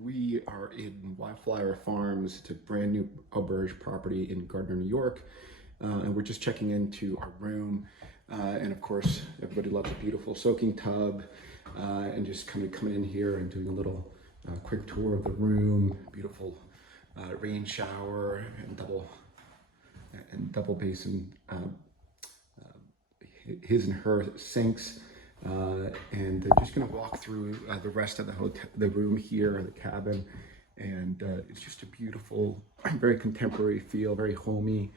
We are in Wildflower Farms. It's a brand new Auberge property in Gardner, New York. And we're just checking into our room. And of course, everybody loves a beautiful soaking tub. And just coming in here and doing a little quick tour of the room. Beautiful rain shower and double basin, his and her sinks. And they're just going to walk through the rest of the room here, the cabin, and it's just a beautiful, very contemporary feel, very homey.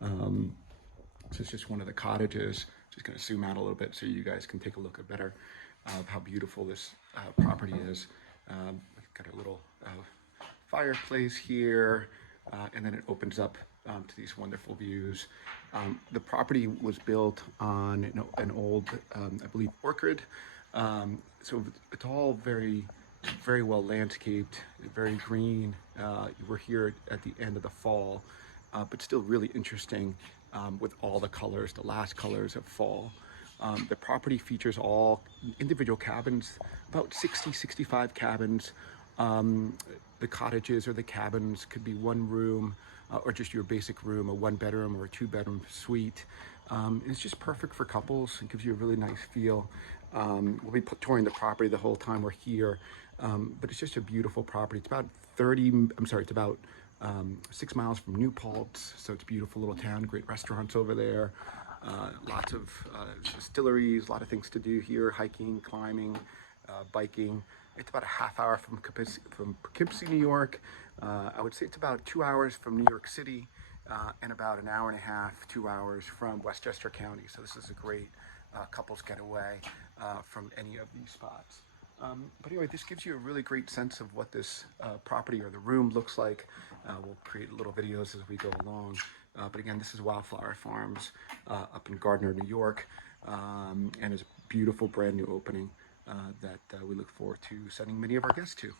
So it's just one of the cottages. Just going to zoom out a little bit so you guys can take a look at better of how beautiful this property is. We've got a little fireplace here, and then it opens up to these wonderful views. The property was built on an old, I believe, orchard. So it's all very well landscaped, very green. We're here at the end of the fall, but still really interesting with all the colors, the last colors of fall. The property features all individual cabins, about 65 cabins. The cottages or the cabins could be one room or just your basic room, a one bedroom or a two bedroom suite. It's just perfect for couples. It gives you a really nice feel. We'll be touring the property the whole time we're here, but it's just a beautiful property. It's about 6 miles from New Paltz, so it's a beautiful little town, great restaurants over there, lots of distilleries, a lot of things to do here, hiking, climbing, biking. It's about a half hour from Poughkeepsie, New York. I would say it's about 2 hours from New York City, and about an hour and a half, 2 hours from Westchester County. So this is a great couples getaway from any of these spots. But anyway, this gives you a really great sense of what this property or the room looks like. We'll create little videos as we go along. But again, this is Wildflower Farms up in Gardner, New York, and it's a beautiful brand new opening that we look forward to sending many of our guests to.